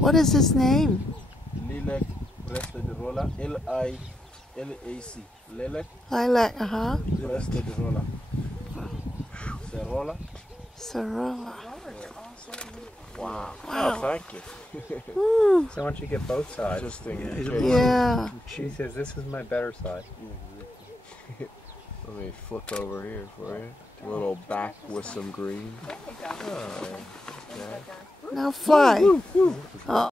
What is his name? Lilac Restedirola. L-I-L-A-C. Lilac. Lilac, Restedirola. Cerola. Cerola. Wow. Wow. Oh, thank you. So once you get both sides, Just Yeah. she says this is my better side. Let me flip over here for you. A little back with some green. Oh, okay. Now fly. Oh.